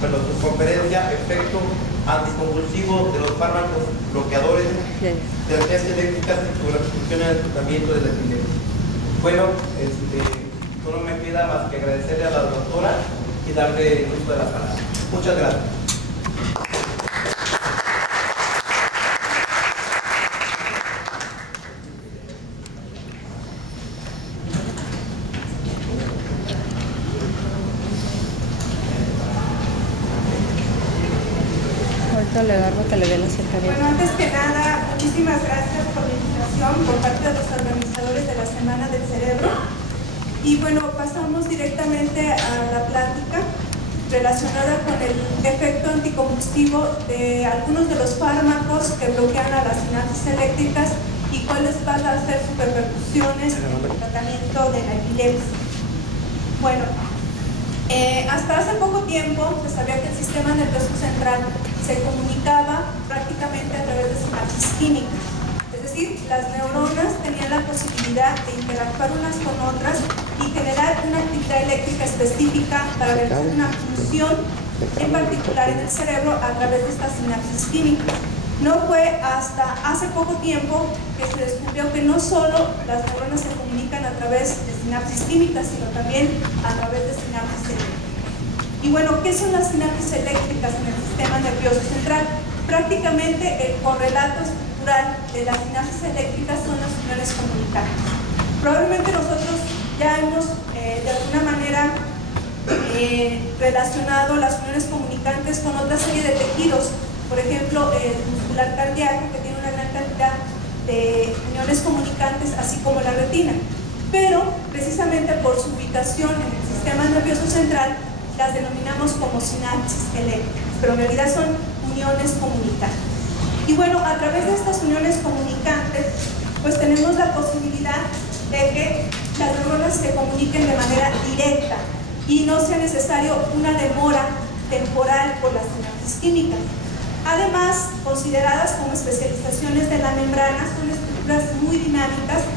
su conferencia, efecto anticonvulsivo de los fármacos bloqueadores de las vías eléctricas y su repercusión en el tratamiento de la epilepsia. Bueno, solo me queda más que agradecerle a la doctora y darle el uso de la palabra. Muchas gracias. Le agarro que le dé la secretaria. Bueno, antes que nada, muchísimas gracias por la invitación por parte de los organizadores de la Semana del Cerebro. Y bueno, pasamos directamente a la plática relacionada con el efecto anticombustivo de algunos de los fármacos que bloquean a las sinapsis eléctricas y cuáles van a ser sus repercusiones en el tratamiento de la epilepsia. Bueno, hasta hace poco tiempo se sabía que el sistema nervioso central se comunicaba prácticamente a través de sinapsis químicas. Es decir, las neuronas tenían la posibilidad de interactuar unas con otras y generar una actividad eléctrica específica para realizar una función en particular en el cerebro a través de estas sinapsis químicas. No fue hasta hace poco tiempo que se descubrió que no solo las neuronas se comunican a través de sinapsis químicas, sino también a través de sinapsis eléctricas. Y bueno, ¿qué son las sinapsis eléctricas en el sistema nervioso central? Prácticamente el correlato estructural de las sinapsis eléctricas son las uniones comunicantes. Probablemente nosotros ya hemos de alguna manera relacionado las uniones comunicantes con otra serie de tejidos, por ejemplo el muscular cardíaco, que tiene una gran cantidad de uniones comunicantes, así como la retina, pero precisamente por su ubicación en el sistema nervioso central las denominamos como sinapsis eléctricas, pero en realidad son uniones comunicantes. Y bueno, a través de estas uniones comunicantes pues tenemos la posibilidad de que las neuronas se comuniquen de manera directa y no sea necesario una demora temporal por las sinapsis químicas. Además, consideradas como especializaciones de la membrana, son estructuras muy dinámicas,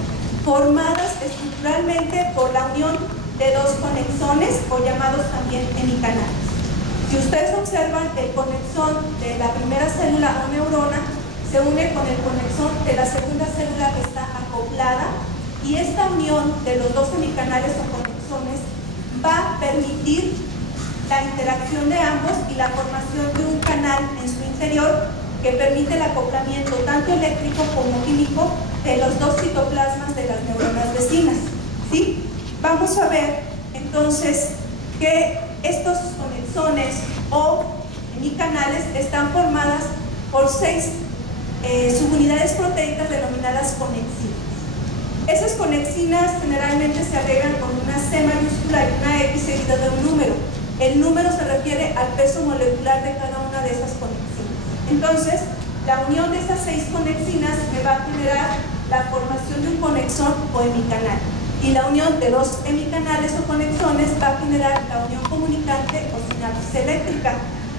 formadas estructuralmente por la unión de dos conexones o llamados también hemicanales. Si ustedes observan, el conexón de la primera célula o neurona se une con el conexón de la segunda célula que está acoplada, y esta unión de los dos hemicanales o conexones va a permitir la interacción de ambos y la formación de un canal en su interior que permite el acoplamiento tanto eléctrico como químico de los dos citoplasmas de las neuronas vecinas. ¿Sí? Vamos a ver entonces que estos conexones o hemicanales están formadas por 6 subunidades proteicas denominadas conexinas. Esas conexinas generalmente se agregan con una C mayúscula y una X seguida de un número. El número se refiere al peso molecular de cada una de esas conexinas. Entonces, la unión de esas 6 conexinas me va a generar la formación de un conexón o hemicanal. Y la unión de dos hemicanales o conexones va a generar la unión comunicante o sinapsis eléctrica.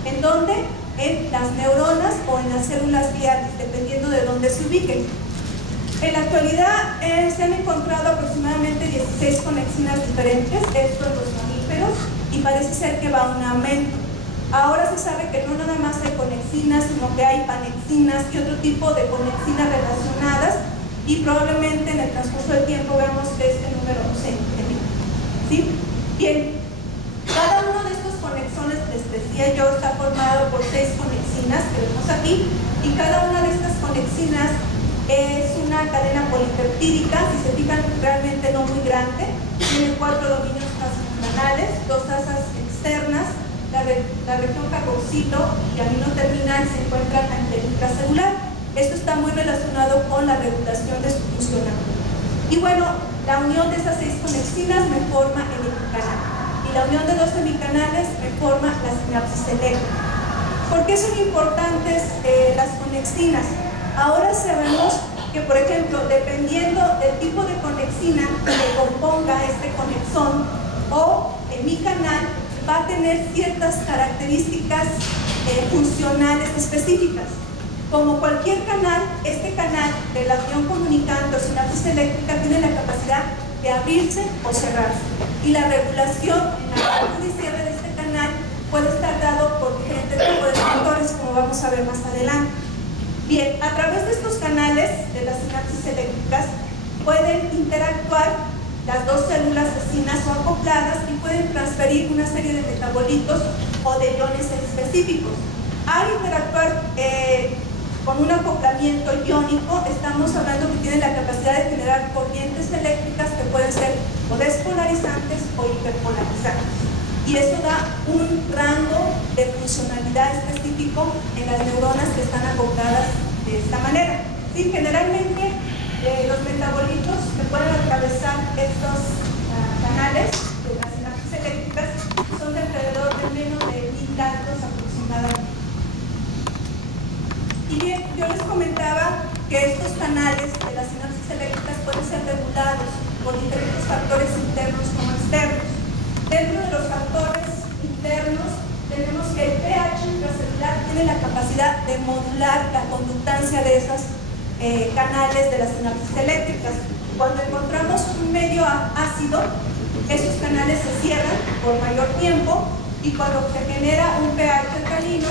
¿En dónde? En las neuronas o en las células gliales, dependiendo de dónde se ubiquen. En la actualidad se han encontrado aproximadamente 16 conexinas diferentes, esto en los mamíferos, y parece ser que va a un aumento. Ahora se sabe que no nada más hay conexinas, sino que hay panexinas y otro tipo de conexinas relacionadas, y probablemente en el transcurso del tiempo veamos que este número se incrementa. ¿Sí? Bien, cada uno de estos conexones, les decía yo, está formado por 6 conexinas que vemos aquí, y cada una de estas conexinas es una cadena polipeptídica, si se fijan, realmente no muy grande, tiene 4 dominios transmembrales, 2 asas externas, la región carboxilo y amino terminal se encuentran a nivel intracelular. Esto está muy relacionado con la regulación de su funcionamiento. Y bueno, la unión de esas 6 conexinas me forma el hemicanal, y la unión de 2 hemicanales me forma la sinapsis eléctrica. ¿Por qué son importantes las conexinas? Ahora sabemos que, por ejemplo, dependiendo del tipo de conexina que componga este conexón o hemicanal, va a tener ciertas características funcionales específicas. Como cualquier canal, este canal de la unión comunicante o sinapsis eléctrica tiene la capacidad de abrirse o cerrarse, y la regulación en la apertura y cierre de este canal puede estar dado vamos a ver más adelante. Bien, a través de estos canales de las sinapsis eléctricas pueden interactuar las dos células vecinas o acopladas y pueden transferir una serie de metabolitos o de iones específicos. Al interactuar con un acoplamiento iónico, estamos hablando que tienen la capacidad de generar corrientes eléctricas que pueden ser o despolarizantes o hiperpolarizantes. Y eso da un rango de funcionalidad específico en las neuronas que están acopladas de esta manera. ¿Sí? Generalmente los metabolitos que pueden atravesar estos canales de las sinapsis eléctricas son de alrededor de menos de 1000 datos aproximadamente. Y bien, yo les comentaba que estos canales de las sinapsis eléctricas pueden ser regulados por diferentes factores internos como externos. Dentro de los factores internos tenemos que el pH intracelular tiene la capacidad de modular la conductancia de esos canales de las sinapsis eléctricas. Cuando encontramos un medio ácido, esos canales se cierran por mayor tiempo, y cuando se genera un pH alcalino,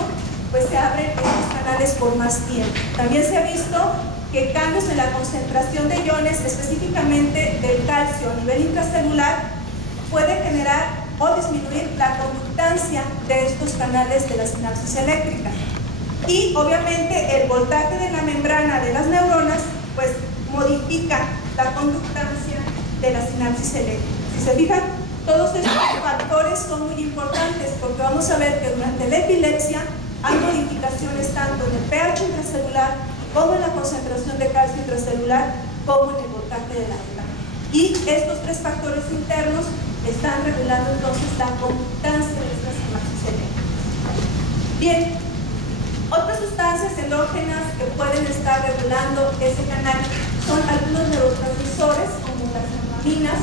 pues se abren esos canales por más tiempo. También se ha visto que cambios en la concentración de iones, específicamente del calcio a nivel intracelular, puede generar o disminuir la conductancia de estos canales de las sinapsis eléctricas. Y obviamente el voltaje de la membrana de las neuronas pues modifica la conductancia de la sinapsis eléctrica. Si se fijan, todos estos factores son muy importantes, porque vamos a ver que durante la epilepsia hay modificaciones tanto en el pH intracelular como en la concentración de calcio intracelular como en el voltaje de la membrana. Y estos tres factores internos están regulando entonces la conductancia de estas sinapsis eléctricas. Bien, otras sustancias endógenas que pueden estar regulando ese canal son algunos neurotransmisores como las dopaminas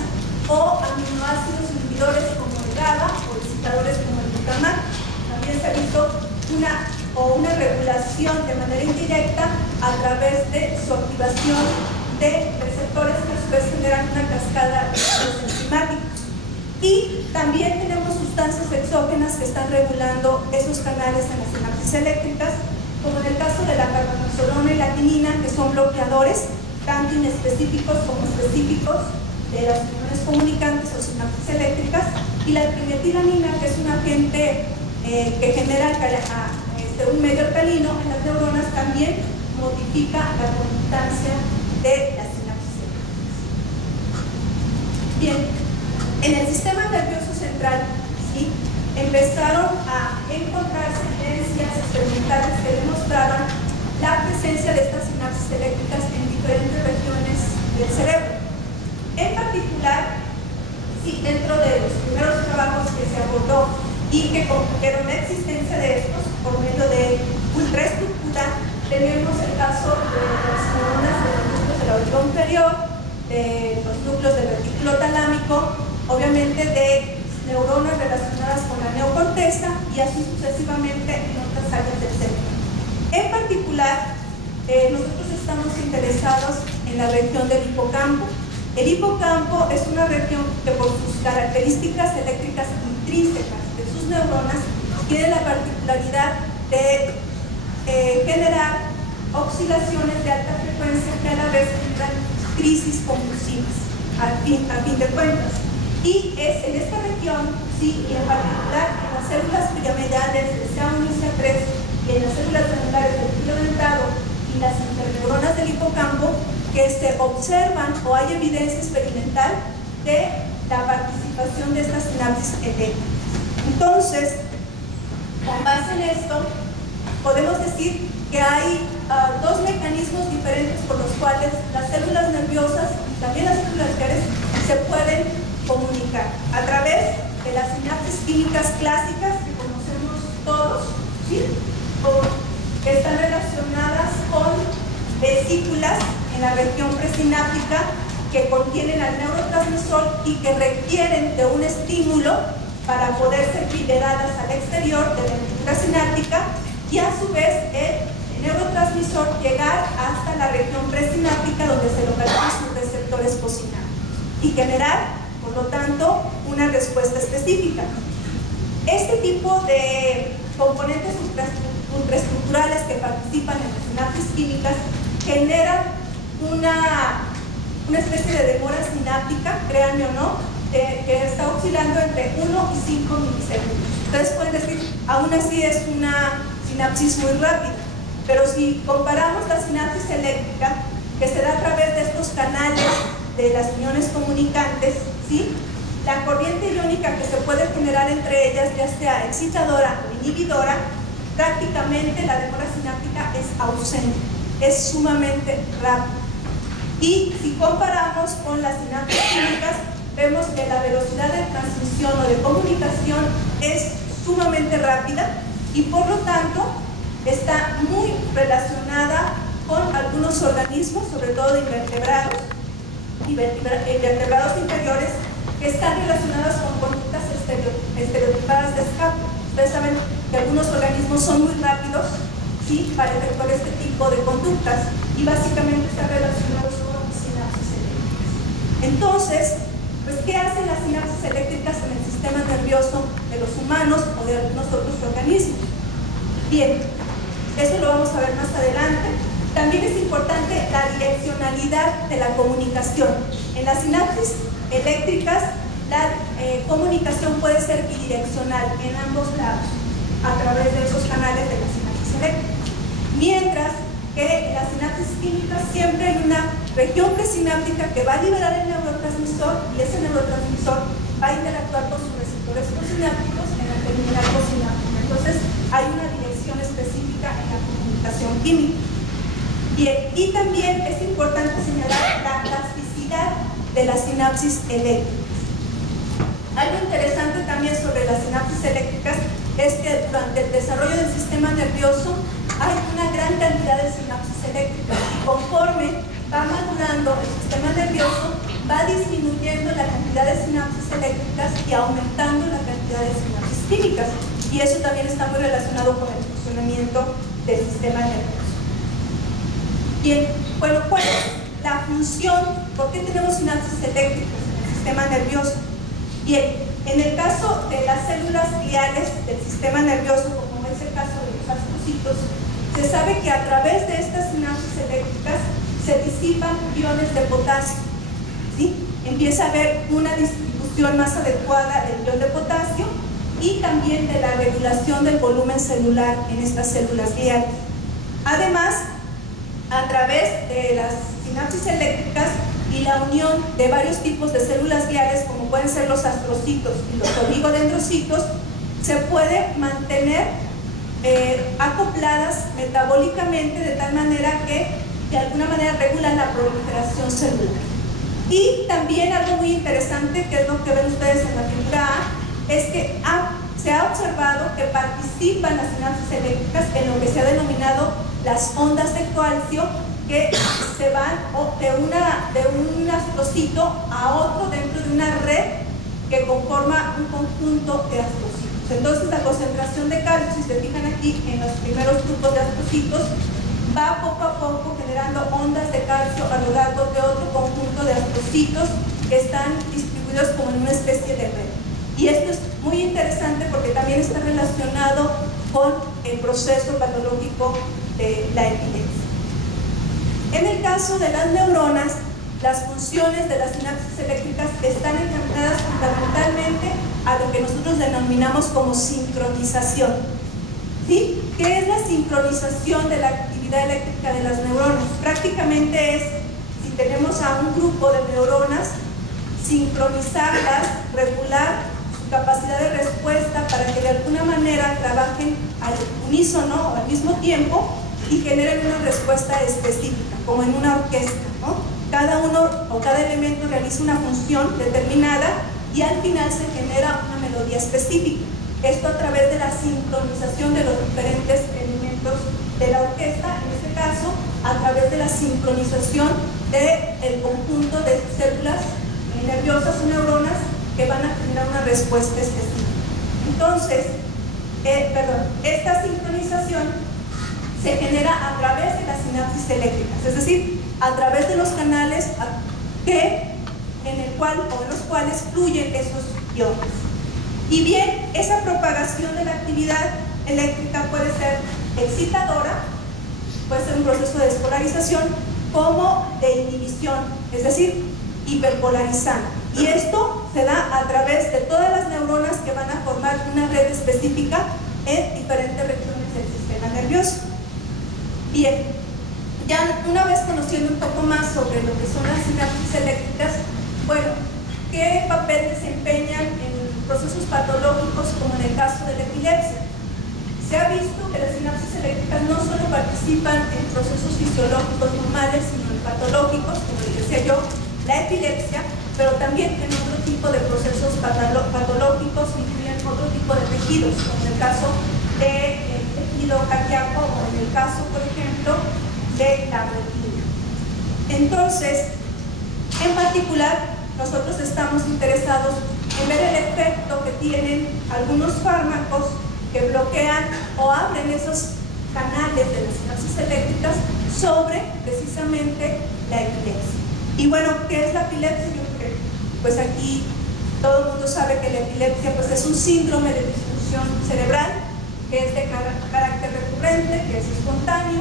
o aminoácidos inhibidores como el GABA o excitadores como el glutamato. También se ha visto una regulación de manera indirecta a través de su activación de receptores que a su vez generan una cascada de enzimáticos. Y también tenemos sustancias exógenas que están regulando esos canales en las sinapsis eléctricas, como en el caso de la carbamazolona y la quinina, que son bloqueadores, tanto inespecíficos como específicos de las iones comunicantes o sinapsis eléctricas, y la trimetilamina, que es un agente que genera un medio alcalino en las neuronas, también modifica la conductancia de las sinapsis eléctricas. Bien. En el sistema nervioso central, ¿sí?, empezaron a encontrarse evidencias experimentales que demostraban la presencia de estas sinapsis eléctricas en diferentes regiones del cerebro. En particular, sí, dentro de los primeros trabajos que se abordó y que concluyeron la existencia de estos por medio de ultraestructura, tenemos el caso de las neuronas de los núcleos de la aurícula inferior, de los núcleos del retículo talámico, obviamente de neuronas relacionadas con la neocorteza y así sucesivamente en otras áreas del cerebro. En particular, nosotros estamos interesados en la región del hipocampo. El hipocampo es una región que por sus características eléctricas intrínsecas de sus neuronas tiene la particularidad de generar oscilaciones de alta frecuencia que a la vez generan crisis convulsivas, a fin de cuentas. Y es en esta región, sí, y en particular en las células piramidales del CA1 y CA3, y en las células glandulares del filo dentado y las interneuronas del hipocampo, que se observan o hay evidencia experimental de la participación de estas sinapsis eléctricas. Entonces, con base en esto, podemos decir que hay dos mecanismos diferentes por los cuales las células nerviosas y también las células viales se pueden comunicar a través de las sinapsis químicas clásicas que conocemos todos, ¿sí?, que están relacionadas con vesículas en la región presináptica que contienen al neurotransmisor y que requieren de un estímulo para poder ser liberadas al exterior de la vesícula sináptica, y a su vez el neurotransmisor llegar hasta la región presináptica donde se localizan sus receptores postsinápticos y generar, por lo tanto, una respuesta específica. Este tipo de componentes ultraestructurales que participan en las sinapsis químicas generan una especie de demora sináptica, créanme o no, que está oscilando entre 1 y 5 milisegundos. Ustedes pueden decir, aún así es una sinapsis muy rápida, pero si comparamos la sinapsis eléctrica, que se da a través de estos canales de las uniones comunicantes, ¿sí?, la corriente iónica que se puede generar entre ellas, ya sea excitadora o inhibidora, prácticamente la demora sináptica es ausente, es sumamente rápida. Y si comparamos con las sinapsis químicas, vemos que la velocidad de transmisión o de comunicación es sumamente rápida y por lo tanto está muy relacionada con algunos organismos, sobre todo de invertebrados y vertebrados inferiores, que están relacionadas con conductas estereotipadas de escape. Ustedes saben que algunos organismos son muy rápidos, ¿sí?, para efectuar este tipo de conductas y básicamente están relacionados con sinapsis eléctricas. Entonces, pues, ¿qué hacen las sinapsis eléctricas en el sistema nervioso de los humanos o de algunos otros organismos? Bien, eso lo vamos a ver más adelante. También es importante la direccionalidad de la comunicación. En las sinapsis eléctricas, la comunicación puede ser bidireccional en ambos lados, a través de esos canales de la sinapsis eléctrica. Mientras que en las sinapsis químicas siempre hay una región presináptica que va a liberar el neurotransmisor y ese neurotransmisor va a interactuar con sus receptores presinápticos en la terminal posináptica. Entonces, hay una dirección específica en la comunicación química. Bien, y también es importante señalar la plasticidad de las sinapsis eléctricas. Algo interesante también sobre las sinapsis eléctricas es que durante el desarrollo del sistema nervioso hay una gran cantidad de sinapsis eléctricas y conforme va madurando el sistema nervioso va disminuyendo la cantidad de sinapsis eléctricas y aumentando la cantidad de sinapsis químicas, y eso también está muy relacionado con el funcionamiento del sistema nervioso. Bien, bueno, ¿cuál es la función? ¿Por qué tenemos sinapsis eléctricas en el sistema nervioso? Bien, en el caso de las células gliales del sistema nervioso, como es el caso de los astrocitos, se sabe que a través de estas sinapsis eléctricas se disipan iones de potasio, ¿sí? Empieza a haber una distribución más adecuada del ion de potasio y también de la regulación del volumen celular en estas células gliales. Además, a través de las sinapsis eléctricas y la unión de varios tipos de células gliales, como pueden ser los astrocitos y los oligodendrocitos, se puede mantener acopladas metabólicamente de tal manera que de alguna manera regulan la proliferación celular. Y también algo muy interesante, que es lo que ven ustedes en la figura A, es que se ha observado que participan las sinapsis eléctricas en lo que se ha denominado las ondas de coalcio, que se van de un astrocito a otro dentro de una red que conforma un conjunto de astrocitos. Entonces, la concentración de calcio, si se fijan aquí en los primeros grupos de astrocitos, va poco a poco generando ondas de calcio a lo largo de otro conjunto de astrocitos que están distribuidos como en una especie de red. Y esto es muy interesante porque también está relacionado con el proceso patológico de la epilepsia. En el caso de las neuronas, las funciones de las sinapsis eléctricas están encaminadas fundamentalmente a lo que nosotros denominamos como sincronización. ¿Sí? ¿Qué es la sincronización de la actividad eléctrica de las neuronas? Prácticamente es, si tenemos a un grupo de neuronas, sincronizarlas, regular su capacidad de respuesta para que de alguna manera trabajen al unísono o al mismo tiempo y generen una respuesta específica, como en una orquesta, ¿no? Cada uno o cada elemento realiza una función determinada y al final se genera una melodía específica. Esto a través de la sincronización de los diferentes elementos de la orquesta, en este caso a través de la sincronización del conjunto de células nerviosas o neuronas que van a generar una respuesta específica. Entonces, esta sincronización se genera a través de las sinapsis eléctricas, es decir, a través de los canales en los cuales fluyen esos iones. Y bien, esa propagación de la actividad eléctrica puede ser excitadora, puede ser un proceso de despolarización, como de inhibición, es decir, hiperpolarizante. Y esto se da a través de todas las neuronas que van a formar una red específica en diferentes regiones del sistema nervioso. Bien, ya una vez conociendo un poco más sobre lo que son las sinapsis eléctricas, bueno, ¿qué papel desempeñan en procesos patológicos como en el caso de la epilepsia? Se ha visto que las sinapsis eléctricas no solo participan en procesos fisiológicos normales, sino en patológicos, como les decía yo, la epilepsia, pero también en otro tipo de procesos patológicos que incluyen otro tipo de tejidos, como en el caso del tejido cardíaco o en el caso, por ejemplo, de la retina. Entonces, en particular, nosotros estamos interesados en ver el efecto que tienen algunos fármacos que bloquean o abren esos canales de las sinapsis eléctricas sobre precisamente la epilepsia. Y bueno, ¿qué es la epilepsia? Yo creo que pues aquí todo el mundo sabe que la epilepsia pues es un síndrome de disfunción cerebral que es de carácter recurrente, que es espontáneo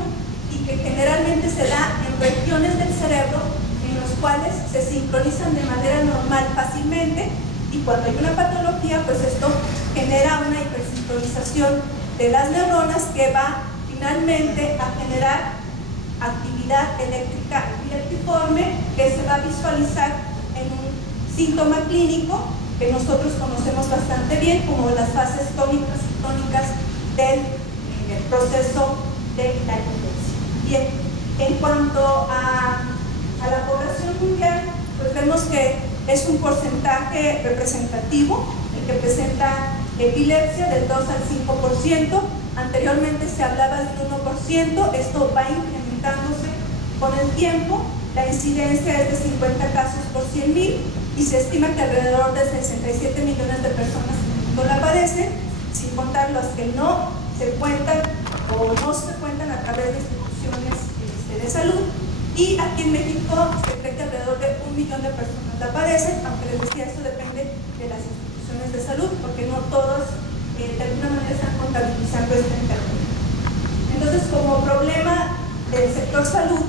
y que generalmente se da en regiones del cerebro en los cuales se sincronizan de manera normal fácilmente, y cuando hay una patología pues esto genera una hipersincronización de las neuronas que va finalmente a generar actividad eléctrica epileptiforme que se va a visualizar en un síntoma clínico que nosotros conocemos bastante bien como las fases tónicas y tónicas del proceso de la epilepsia. Bien, en cuanto a la población mundial, pues vemos que es un porcentaje representativo el que presenta epilepsia del 2 al 5%. Anteriormente se hablaba del 1%, esto va incrementándose con el tiempo. La incidencia es de 50 casos por 100.000 y se estima que alrededor de 67 millones de personas en el mundo la padecen, sin contar los que no se cuentan o no se cuentan a través de instituciones de salud. Y aquí en México se cree que alrededor de 1 millón de personas la padecen, aunque les decía, eso depende de las instituciones de salud, porque no todos de alguna manera están contabilizando esta enfermedad. Entonces, como problema del sector salud,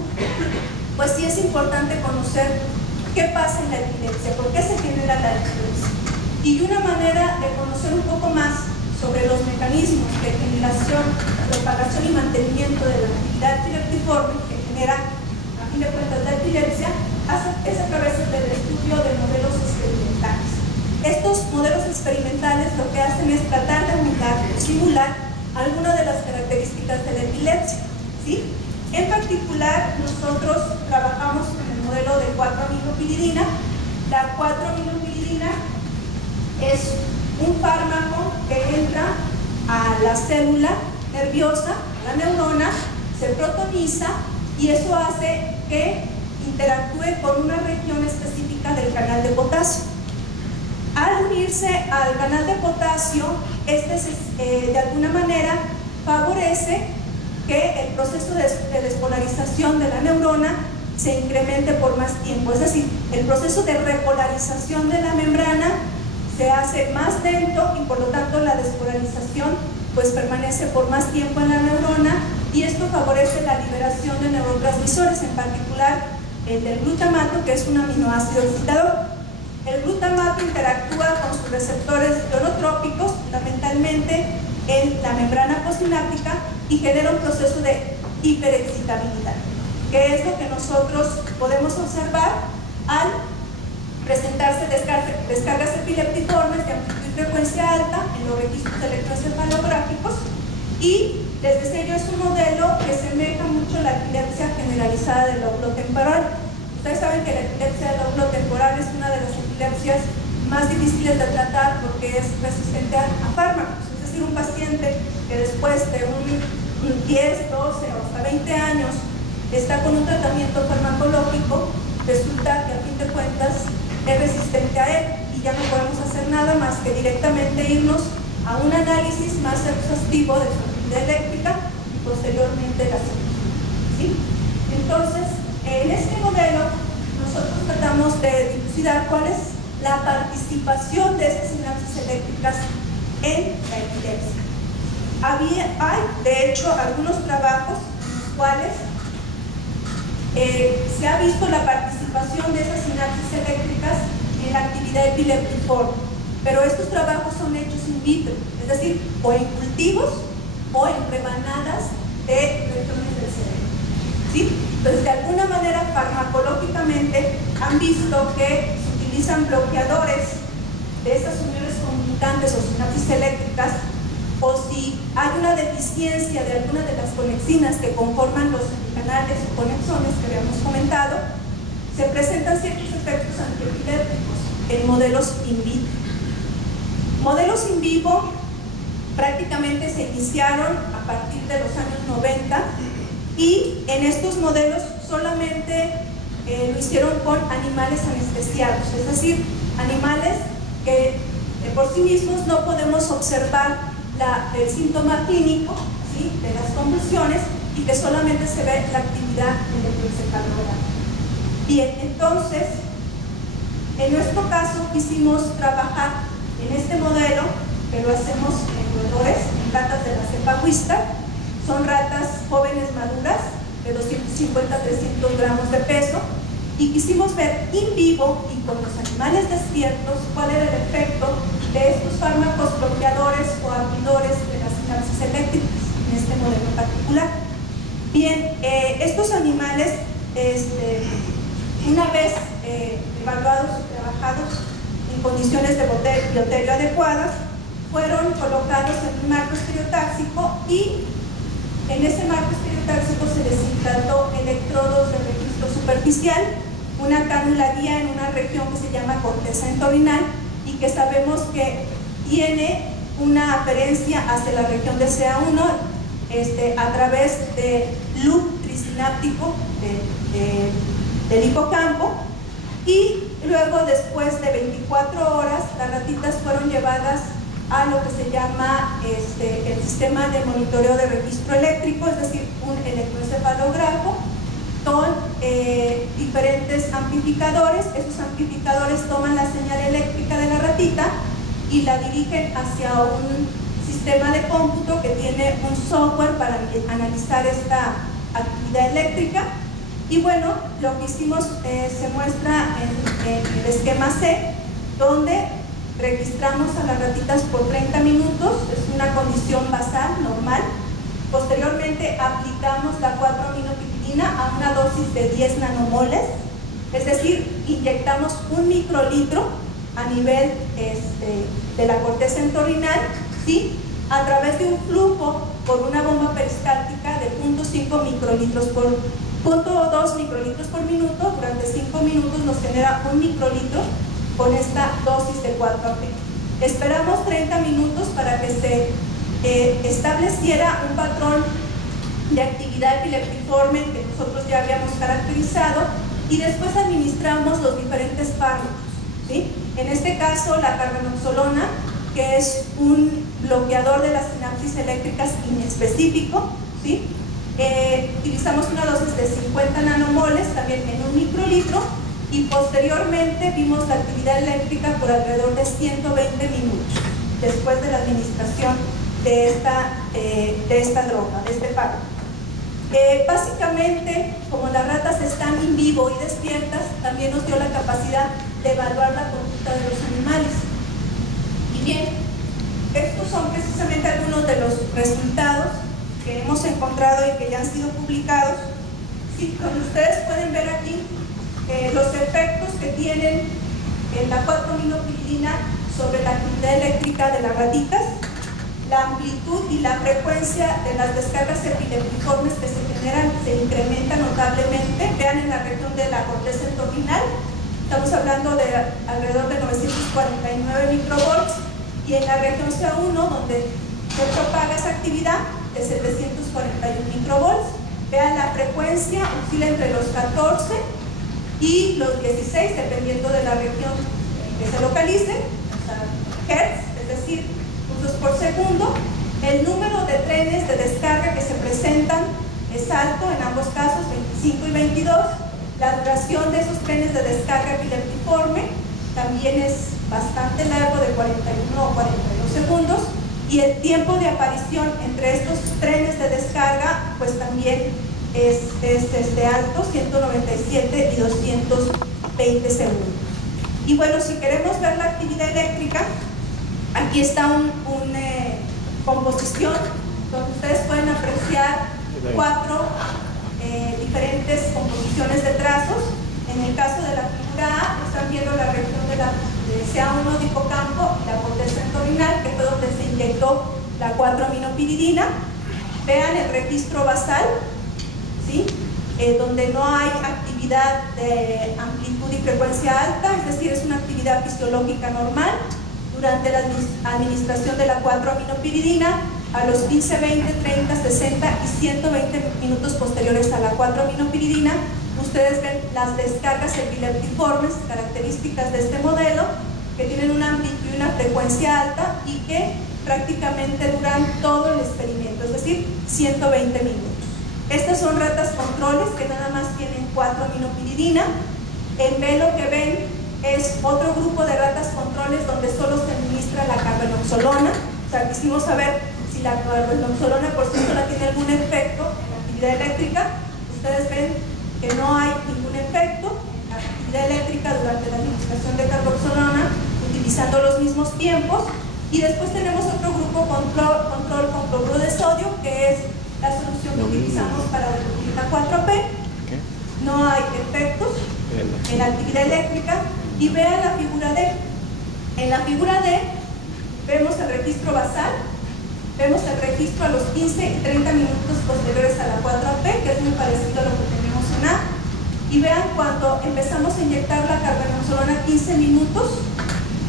pues sí es importante conocer qué pasa en la epilepsia, por qué se genera la epilepsia. Y una manera de conocer un poco más sobre los mecanismos de generación, propagación y mantenimiento de la actividad epileptiforme que genera, a fin de cuentas, la epilepsia, es a través del estudio de modelos experimentales. Estos modelos experimentales lo que hacen es tratar de emular o simular algunas de las características de la epilepsia, ¿sí? En particular, nosotros trabajamos con el modelo de 4-aminopilidina. La 4-aminopilidina es un fármaco que entra a la célula nerviosa, a la neurona, se protoniza y eso hace que interactúe con una región específica del canal de potasio. Al unirse al canal de potasio, de alguna manera favorece que el proceso de despolarización de la neurona se incremente por más tiempo, es decir, el proceso de repolarización de la membrana se hace más lento y por lo tanto la despolarización pues permanece por más tiempo en la neurona, y esto favorece la liberación de neurotransmisores, en particular el del glutamato, que es un aminoácido excitador. El glutamato interactúa con sus receptores ionotrópicos, fundamentalmente en la membrana postsináptica, y genera un proceso de hiperexcitabilidad, que es lo que nosotros podemos observar al presentarse descargas epileptiformes de amplitud y frecuencia alta en los registros electroencefalográficos. Y les decía yo, es un modelo que semeja mucho a la epilepsia generalizada del lóbulo temporal. Ustedes saben que la epilepsia del lóbulo temporal es una de las epilepsias más difíciles de tratar porque es resistente a fármacos. Es decir, un paciente que después de un 10, 12 o hasta 20 años está con un tratamiento farmacológico, resulta que a fin de cuentas es resistente a él y ya no podemos hacer nada más que directamente irnos a un análisis más exhaustivo de su actividad eléctrica y posteriormente la cirugía, ¿sí? Entonces, en este modelo nosotros tratamos de dilucidar cuál es la participación de esas sinapsis eléctricas en la epilepsia. Hay, de hecho, algunos trabajos en los cuales se ha visto la participación de esas sinapsis eléctricas en la actividad epileptiforme, pero estos trabajos son hechos in vitro, es decir, o en cultivos o en rebanadas de regiones del cerebro, ¿sí? Entonces, de alguna manera, farmacológicamente han visto que se utilizan bloqueadores de estas uniones comunicantes o sinapsis eléctricas, o si hay una deficiencia de alguna de las conexinas que conforman los canales o conexones que habíamos comentado, se presentan ciertos efectos antiepilépticos en modelos in vitro. Modelos in vivo prácticamente se iniciaron a partir de los años 90 y en estos modelos solamente lo hicieron con animales anestesiados, es decir, animales que por sí mismos no podemos observar el síntoma clínico, ¿sí?, de las convulsiones, y que solamente se ve la actividad electroencefalograma. Bien, entonces, en nuestro caso quisimos trabajar en este modelo, que lo hacemos en roedores, en ratas de la cepa Wistar. Son ratas jóvenes maduras, de 250 a 300 gramos de peso, y quisimos ver in vivo y con los animales despiertos cuál era el efecto de estos fármacos bloqueadores o abridores de las sinapsis eléctricas en este modelo particular. Bien, estos animales, una vez evaluados y trabajados en condiciones de bioterio adecuadas, fueron colocados en un marco estereotáxico y en ese marco estereotáxico se les implantó electrodos de registro superficial, una cánula guía en una región que se llama corteza entorrinal y que sabemos que tiene una aferencia hacia la región de CA1 a través del loop trisináptico del hipocampo, y luego, después de 24 horas, las ratitas fueron llevadas a lo que se llama el sistema de monitoreo de registro eléctrico, es decir, un electroencefalógrafo con diferentes amplificadores. Esos amplificadores toman la señal eléctrica de la ratita y la dirigen hacia un sistema de cómputo que tiene un software para analizar esta actividad eléctrica. Y bueno, lo que hicimos se muestra en el esquema C, donde registramos a las ratitas por 30 minutos, es una condición basal, normal. Posteriormente aplicamos la 4-aminopipidina a una dosis de 10 nanomoles, es decir, inyectamos 1 microlitro a nivel de la corteza entorrinal, ¿sí?, a través de un flujo por una bomba peristáltica de 0.5 microlitros por 0.2 microlitros por minuto. Durante 5 minutos nos genera 1 microlitro con esta dosis de 4-AP. Esperamos 30 minutos para que se estableciera un patrón de actividad epileptiforme que nosotros ya habíamos caracterizado, y después administramos los diferentes fármacos, ¿sí? En este caso, la carbenoxolona, que es un bloqueador de las sinapsis eléctricas inespecífico, ¿sí? Utilizamos una dosis de 50 nanomoles, también en 1 microlitro, y posteriormente vimos la actividad eléctrica por alrededor de 120 minutos después de la administración de esta droga, de este fármaco. Básicamente, como las ratas están in vivo y despiertas, también nos dio la capacidad de evaluar la conducta de los animales. Y bien, estos son precisamente algunos de los resultados que hemos encontrado y que ya han sido publicados. Sí, donde ustedes pueden ver aquí los efectos que tienen la 4-aminopipidina sobre la actividad eléctrica de las ratitas, la amplitud y la frecuencia de las descargas epileptiformes que se generan se incrementa notablemente. Vean en la región de la corteza entorrinal, estamos hablando de alrededor de 949 microvolts, y en la región CA1, donde se propaga esa actividad, de 741 microvolts. Vean la frecuencia, oscila entre los 14 y los 16, dependiendo de la región que se localice, o sea, hertz, es decir, pulsos por segundo. El número de trenes de descarga que se presentan es alto en ambos casos, 25 y 22. La duración de esos trenes de descarga epileptiforme también es bastante largo, de 41 o 42 segundos. y el tiempo de aparición entre estos trenes de descarga pues también es alto, 197 y 220 segundos. Y bueno, si queremos ver la actividad eléctrica, aquí está una composición donde ustedes pueden apreciar 4 diferentes composiciones de trazos. En el caso de la figura A, están viendo la región de CA1 de hipocampo y la corteza entorrinal, que fue donde se inyectó la 4-aminopiridina. Vean el registro basal, ¿sí? Donde no hay actividad de amplitud y frecuencia alta, es decir, es una actividad fisiológica normal. Durante la administración de la 4-aminopiridina, a los 15, 20, 30, 60 y 120 minutos posteriores a la 4-aminopiridina, ustedes ven las descargas epileptiformes, características de este modelo, que tienen una amplitud y una frecuencia alta y que prácticamente duran todo el experimento, es decir, 120 minutos. Estas son ratas controles que nada más tienen 4-aminopiridina. En B lo que ven es otro grupo de ratas controles donde solo se administra la carbenoxolona. O sea, quisimos saber si la carbenoxolona por sí sola tiene algún efecto en la actividad eléctrica. Ustedes ven que no hay ningún efecto en la actividad eléctrica durante la administración de carboxolona utilizando los mismos tiempos. Y después tenemos otro grupo control con cloruro de sodio, que es la solución que utilizamos para reducir la 4P. No hay efectos en la actividad eléctrica. Y vean la figura D. En la figura D vemos el registro basal, vemos el registro a los 15 y 30 minutos posteriores a la 4P, que es muy parecido a lo que tenemos en A. Y vean cuando empezamos a inyectar la carbenoxolona 15 minutos,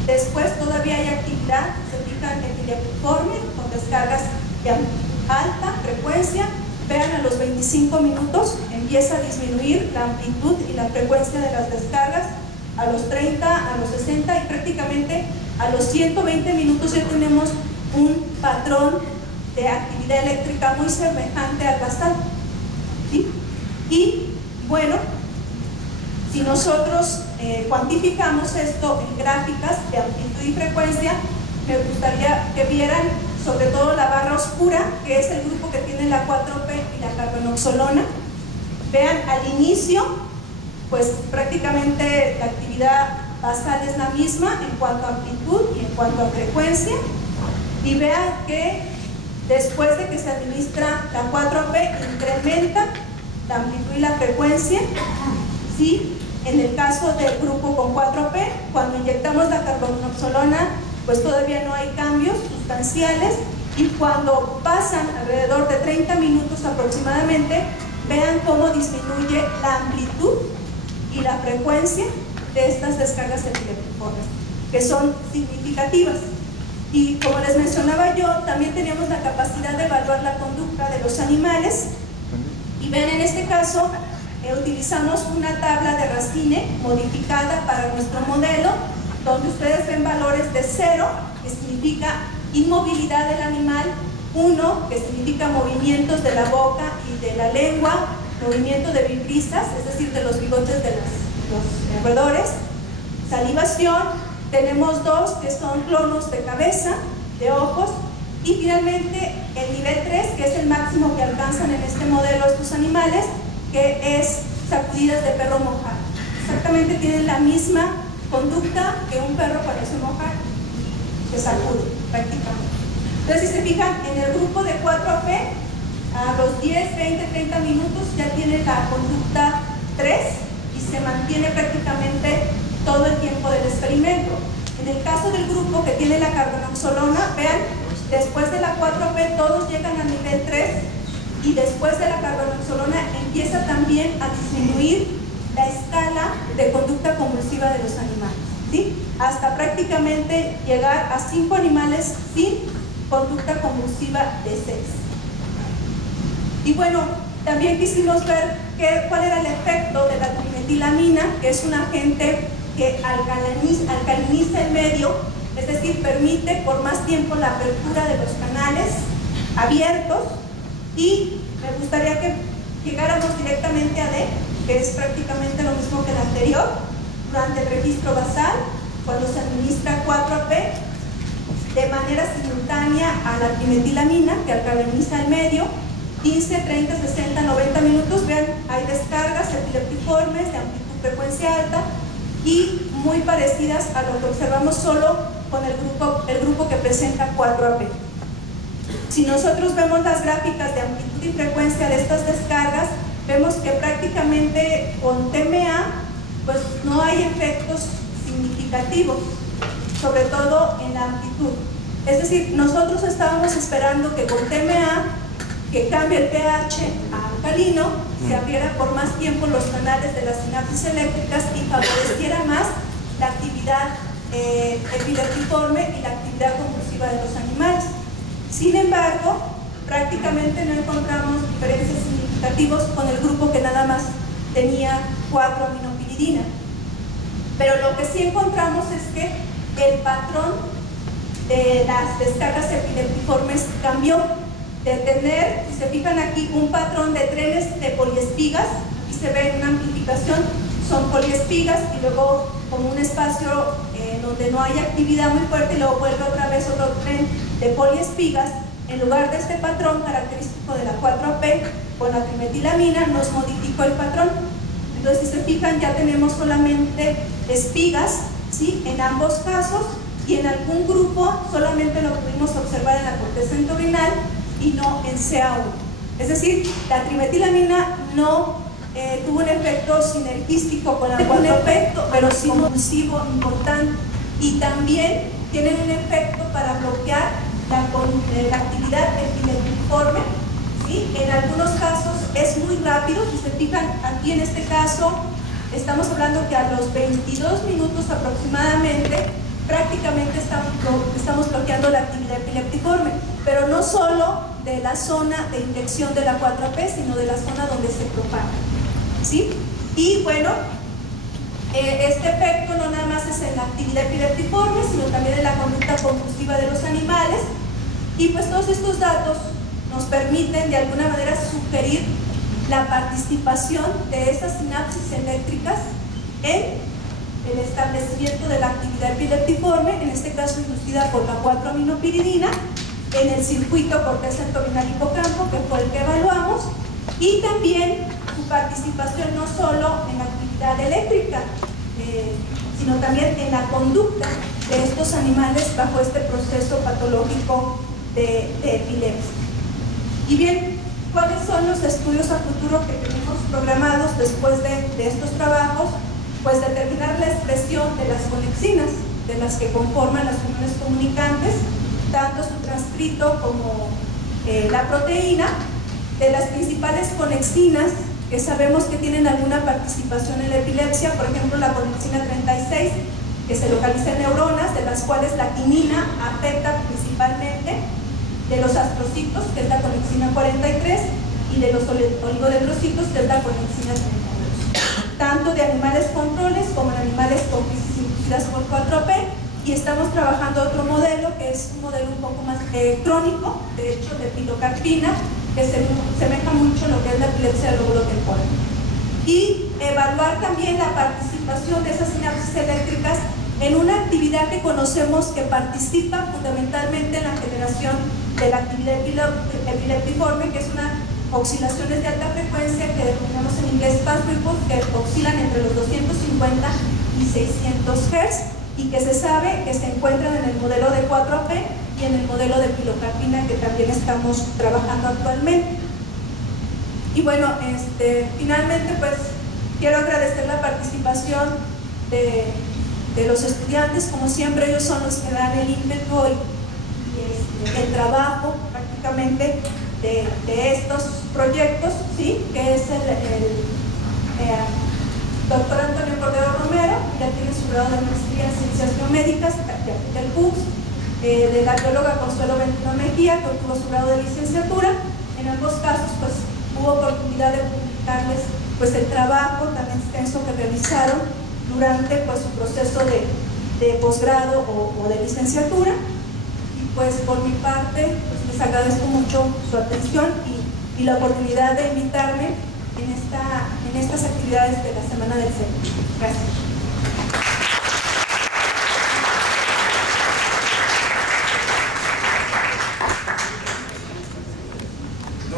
después todavía hay actividad, se fijan epileptiforme, con descargas de alta frecuencia. Vean, a los 25 minutos empieza a disminuir la amplitud y la frecuencia de las descargas, a los 30, a los 60 y prácticamente a los 120 minutos ya tenemos un patrón de actividad eléctrica muy semejante al basal, ¿sí? Y bueno, si nosotros cuantificamos esto en gráficas de amplitud y frecuencia, me gustaría que vieran sobre todo la barra oscura, que es el grupo que tiene la 4P y la carbenoxolona. Vean, al inicio pues prácticamente la actividad basal es la misma en cuanto a amplitud y en cuanto a frecuencia. Y vean que después de que se administra la 4P incrementa la amplitud y la frecuencia, ¿sí? En el caso del grupo con 4P, cuando inyectamos la carbenoxolona, pues todavía no hay cambios sustanciales, y cuando pasan alrededor de 30 minutos aproximadamente, vean cómo disminuye la amplitud y la frecuencia de estas descargas epileptiformes, que son significativas. Y como les mencionaba yo, también teníamos la capacidad de evaluar la conducta de los animales, y ven, en este caso utilizamos una tabla de Racine modificada para nuestro modelo, donde ustedes ven valores de 0, que significa inmovilidad del animal, 1, que significa movimientos de la boca y de la lengua, movimiento de vibrisas, es decir, de los bigotes de los roedores, salivación, tenemos 2 que son clonos de cabeza, de ojos, y finalmente el nivel 3, que es el máximo que alcanzan en este modelo estos animales, que es sacudidas de perro mojado. Exactamente tienen la misma conducta que un perro cuando se moja y se sacude prácticamente. Entonces, si se fijan, en el grupo de 4P, a los 10, 20, 30 minutos ya tiene la conducta 3 y se mantiene prácticamente todo el tiempo del experimento. En el caso del grupo que tiene la carbenoxolona, vean, después de la 4P todos llegan al nivel 3, y después de la carbenoxolona empieza también a disminuir la escala de conducta convulsiva de los animales, ¿sí? Hasta prácticamente llegar a 5 animales sin conducta convulsiva de 6. Y bueno, también quisimos ver cuál era el efecto de la trimetilamina, que es un agente que alcaliniza el medio, es decir, permite por más tiempo la apertura de los canales abiertos. Y me gustaría que llegáramos directamente a D, que es prácticamente lo mismo que el anterior. Durante el registro basal, cuando se administra 4P, de manera simultánea a la trimetilamina, que alcaliniza el medio, 15, 30, 60, 90 minutos. Vean, hay descargas epileptiformes de amplitud frecuencia alta y muy parecidas a lo que observamos solo con el grupo que presenta 4AP. Si nosotros vemos las gráficas de amplitud y frecuencia de estas descargas, vemos que prácticamente con TMA pues no hay efectos significativos, sobre todo en la amplitud. Es decir, nosotros estábamos esperando que con TMA, que cambie el pH a alcalino, se abriera por más tiempo los canales de las sinapsis eléctricas y favoreciera más la actividad epileptiforme y la actividad convulsiva de los animales. Sin embargo, prácticamente no encontramos diferencias significativas con el grupo que nada más tenía 4-aminopiridina. Pero lo que sí encontramos es que el patrón de las descargas epileptiformes cambió. De tener, si se fijan aquí, un patrón de trenes de poliespigas, aquí se ve una amplificación, son poliespigas y luego como un espacio donde no hay actividad muy fuerte y luego vuelve otra vez otro tren de poliespigas. En lugar de este patrón característico de la 4AP con la trimetilamina, nos modificó el patrón. Entonces, si se fijan, ya tenemos solamente espigas, ¿sí?, en ambos casos, y en algún grupo solamente lo pudimos observar en la corteza entorrinal y no en CA1. Es decir, la trimetilamina no tuvo un efecto sinergístico con la 4AP, pero sí un convulsivo importante, y también tienen un efecto para bloquear la actividad epileptiforme, ¿sí? En algunos casos es muy rápido. Si se fijan aquí en este caso, estamos hablando que a los 22 minutos aproximadamente prácticamente estamos bloqueando la actividad epileptiforme, pero no solo de la zona de inyección de la 4AP, sino de la zona donde se propaga, ¿sí? Y bueno, este efecto no nada más es en la actividad epileptiforme, sino también en la conducta convulsiva de los animales. Y pues todos estos datos nos permiten de alguna manera sugerir la participación de esas sinapsis eléctricas en el establecimiento de la actividad epileptiforme, en este caso inducida por la 4-aminopiridina, en el circuito corteza entorrinal hipocampo, que fue el que evaluamos, y también su participación no solo en la actividad eléctrica, sino también en la conducta de estos animales bajo este proceso patológico de epilepsia. Y bien, ¿cuáles son los estudios a futuro que tenemos programados después de estos trabajos? Pues determinar la expresión de las conexinas, de las que conforman las uniones comunicantes, tanto su transcrito como la proteína, de las principales conexinas que sabemos que tienen alguna participación en la epilepsia, por ejemplo la conexina 36, que se localiza en neuronas, de las cuales la quinina afecta principalmente, de los astrocitos, que es la conexina 43, y de los oligodendrocitos, que es la conexina 32. Tanto de animales controles como en animales con crisis inducidas por 4AP, y estamos trabajando otro modelo, que es un modelo un poco más crónico, de hecho de pilocarpina, que se asemeja mucho a lo que es la epilepsia del lóbulo temporal. Y evaluar también la participación de esas sinapsis eléctricas en una actividad que conocemos que participa fundamentalmente en la generación de la actividad epileptiforme, que es una oscilaciones de alta frecuencia que denominamos en inglés fast ripples, que oscilan entre los 250 y 600 Hz, y que se sabe que se encuentran en el modelo de 4AP y en el modelo de pilocarpina, que también estamos trabajando actualmente. Y bueno, finalmente pues quiero agradecer la participación de los estudiantes. Como siempre, ellos son los que dan el ímpetu y el trabajo prácticamente de estos proyectos, ¿sí? Que es el doctor Antonio Cordero Romero, ya tiene su grado de maestría en ciencias biomédicas del CUCS, de la bióloga Consuelo Ventino Mejía, que obtuvo su grado de licenciatura. En ambos casos pues hubo oportunidad de publicarles pues el trabajo tan extenso que realizaron durante pues su proceso de posgrado o de licenciatura. Y pues por mi parte pues les agradezco mucho su atención y la oportunidad de invitarme en estas actividades de la Semana del Centro. Gracias.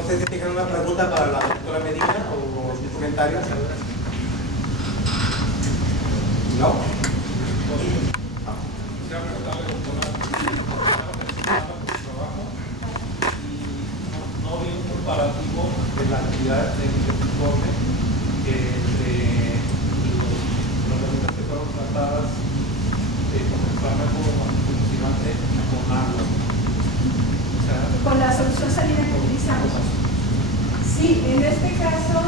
sé si tengan una pregunta para la doctora Medina o comentarios. ¿No? No vi un comparativo de la actividad del informe entre las herramientas que fueron tratadas con el fármaco anticonvulsivante con agua. O sea, con la solución salina que utilizamos. Sí, en este caso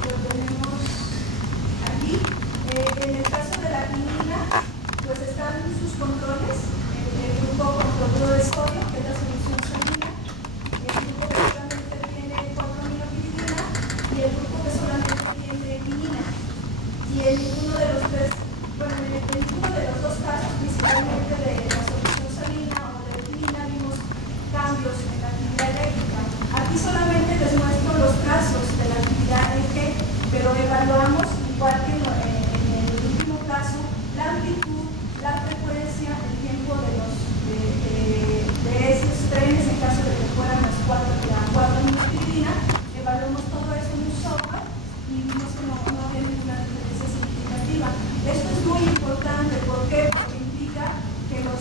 lo tenemos aquí. En el caso de la quinina, pues están sus controles, el grupo con cloruro de sodio, que es la solución salina, el grupo que solamente tiene 4-aminopidilina y el grupo que solamente tiene quinina. Y en ninguno de los tres, bueno, en ninguno de los dos casos, principalmente de la solución salina o de la quinina, vimos cambios en la actividad eléctrica. Aquí solamente les muestro los casos de la actividad EG, pero evaluamos, igual que en el último caso, la amplitud, la frecuencia, el tiempo de esos trenes en caso de que fueran la 4-aminopidilina. Evaluamos todo eso en un software y vimos que no había ninguna diferencia significativa. Esto es muy importante, ¿por qué? Porque implica que los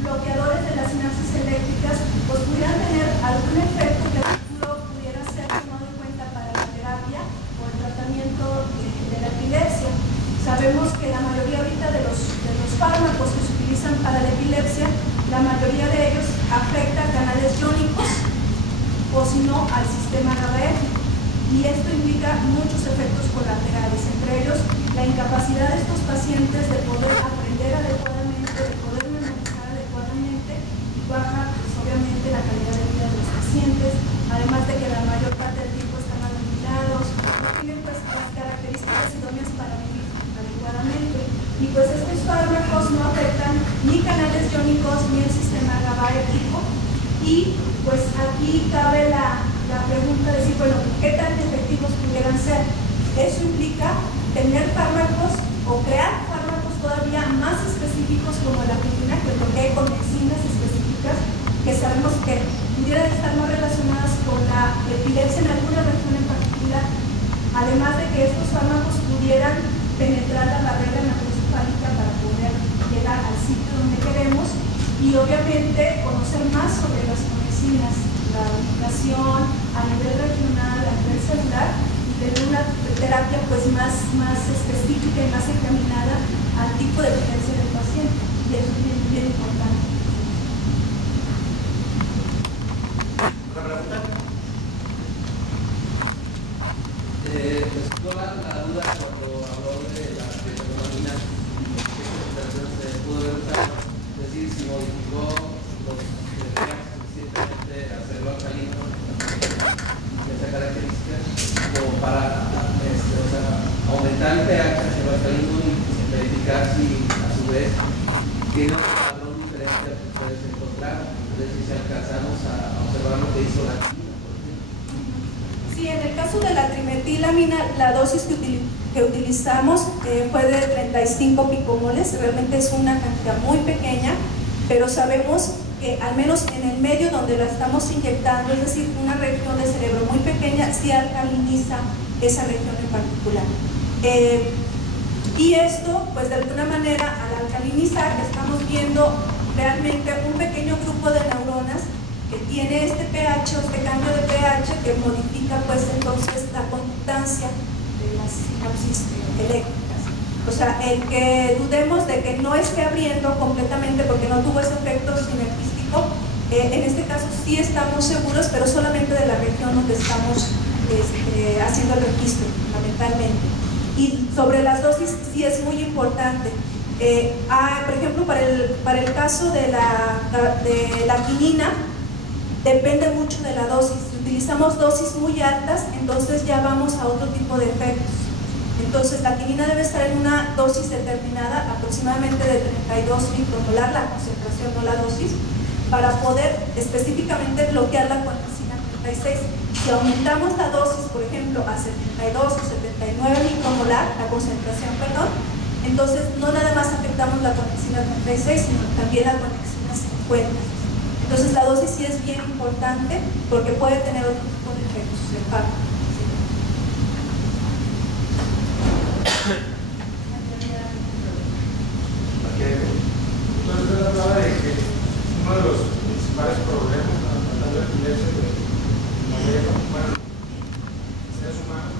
bloqueadores de las sinapsis eléctricas pues pudieran tener algún efecto que el futuro pudiera ser tomado en cuenta para la terapia o el tratamiento de la epilepsia. Sabemos que la mayoría ahorita de los fármacos que se utilizan para la epilepsia, la mayoría de ellos afectan canales iónicos o si no al sistema GABAérgico. Y esto implica muchos efectos colaterales, entre ellos la incapacidad de estos pacientes de poder aprender adecuadamente, de poder memorizar adecuadamente, y baja pues, obviamente la calidad de vida de los pacientes, además de que la mayor parte del tiempo están adormilados, tienen pues las características idóneas para vivir adecuadamente. Y pues estos fármacos no afectan ni canales iónicos ni el sistema GABAérgico. Y pues aquí cabe la pregunta de decir, bueno, ¿qué tan efectivos pudieran ser? Eso implica tener fármacos o crear fármacos todavía más específicos como la quinina, que porque hay conexines específicas que sabemos que pudieran estar más relacionadas con la epilepsia en alguna región en particular, además de que estos fármacos pudieran penetrar la barrera hematoencefálica para poder llegar al sitio donde queremos y obviamente conocer más sobre las conexinas, la ubicación a nivel regional, a nivel celular, y tener una terapia pues más específica y más encaminada al tipo de epilepsia del paciente, y eso es bien, bien importante. ¿Otra pregunta? Pues tuvo la duda cuando habló de la dopamina, se pudo ver usado, es decir, si modificó los suficientemente hacerlo alcalino de esa característica como para aumentar el pH hacia lo alcalino y verificar si a su vez tiene un patrón diferente al que ustedes encontraron, es decir, si alcanzamos a observar lo que hizo la quinina. Sí, en el caso de la trimetilamina, la dosis que utilizamos fue de 35 picomoles, realmente es una cantidad muy pequeña, pero sabemos que al menos en el medio donde la estamos inyectando, es decir, una región del cerebro muy pequeña, sí alcaliniza esa región en particular. Y esto, pues de alguna manera, al alcalinizar, estamos viendo realmente un pequeño grupo de neuronas que tiene este pH, este cambio de pH que modifica pues entonces la conductancia de las sinapsis eléctricas. O sea, el que dudemos de que no esté abriendo completamente porque no tuvo ese efecto sinergístico, en este caso sí estamos seguros, pero solamente de la región donde estamos haciendo el registro, fundamentalmente. Y sobre las dosis sí es muy importante. Por ejemplo, para el caso de la quinina, depende mucho de la dosis. Si utilizamos dosis muy altas, entonces ya vamos a otro tipo de efectos. Entonces la quinina debe estar en una dosis determinada, aproximadamente de 32 micromolar, la concentración, no la dosis, para poder específicamente bloquear la coenzima 36. Si aumentamos la dosis, por ejemplo, a 72 o 79 micromolar, la concentración, perdón, entonces no nada más afectamos la coenzima 36, sino también la coenzima 50. Entonces la dosis sí es bien importante porque puede tener otro tipo de efectos del fármaco. Entonces usted hablaba de que uno de los principales problemas tratando de epilepsia de la mayoría de los seres humanos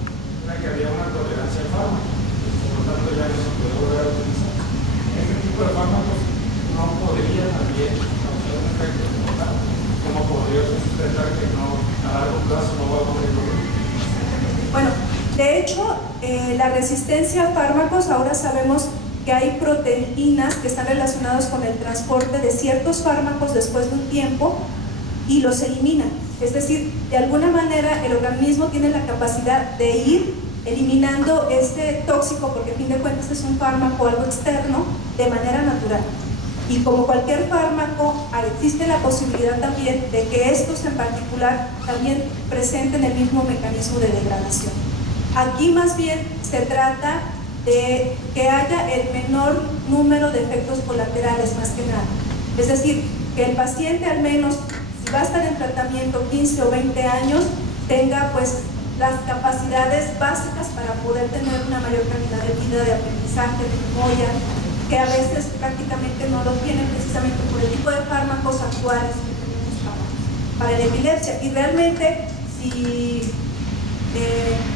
era que había una tolerancia al fármaco, por lo tanto ya no se puede volver a utilizar. Este tipo de fármacos no podría también causar un efecto como tal, como podría sustentar que no, a largo plazo no va a ocurrir. Bueno, de hecho, la resistencia a fármacos, ahora sabemos que hay proteínas que están relacionadas con el transporte de ciertos fármacos después de un tiempo y los eliminan. Es decir, de alguna manera el organismo tiene la capacidad de ir eliminando este tóxico, porque a fin de cuentas es un fármaco, algo externo, de manera natural. Y como cualquier fármaco, existe la posibilidad también de que estos en particular también presenten el mismo mecanismo de degradación. Aquí más bien se trata de que haya el menor número de efectos colaterales, más que nada. Es decir, que el paciente al menos, si va a estar en tratamiento 15 o 20 años, tenga pues las capacidades básicas para poder tener una mayor calidad de vida, de aprendizaje, de memoria, que a veces prácticamente no lo tienen precisamente por el tipo de fármacos actuales que tenemos para la epilepsia. Y realmente, si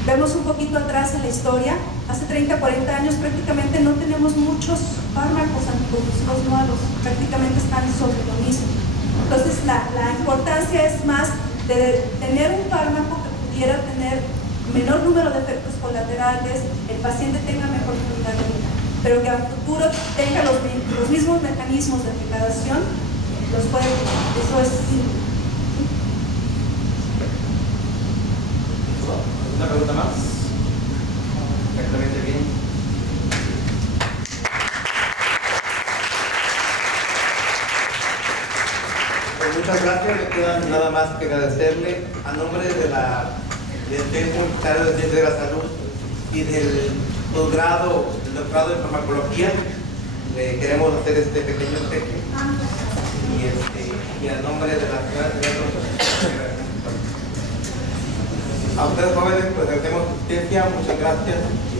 vemos un poquito atrás en la historia, hace 30, 40 años prácticamente no tenemos muchos fármacos anticonvulsivos nuevos, prácticamente están sobre lo mismo. Entonces la importancia es más de tener un fármaco que pudiera tener menor número de efectos colaterales, el paciente tenga mejor calidad de vida, pero que a futuro tenga los mismos mecanismos de degradación, los puede, eso es simple. ¿Una pregunta más? Exactamente bien. Pues muchas gracias, me queda nada más que agradecerle a nombre de del Centro Universitario de Ciencias de la Salud y del doctorado en farmacología. Le queremos hacer este pequeño obsequio y a nombre de la señora a ustedes jóvenes, pues agradecemos su asistencia, muchas gracias y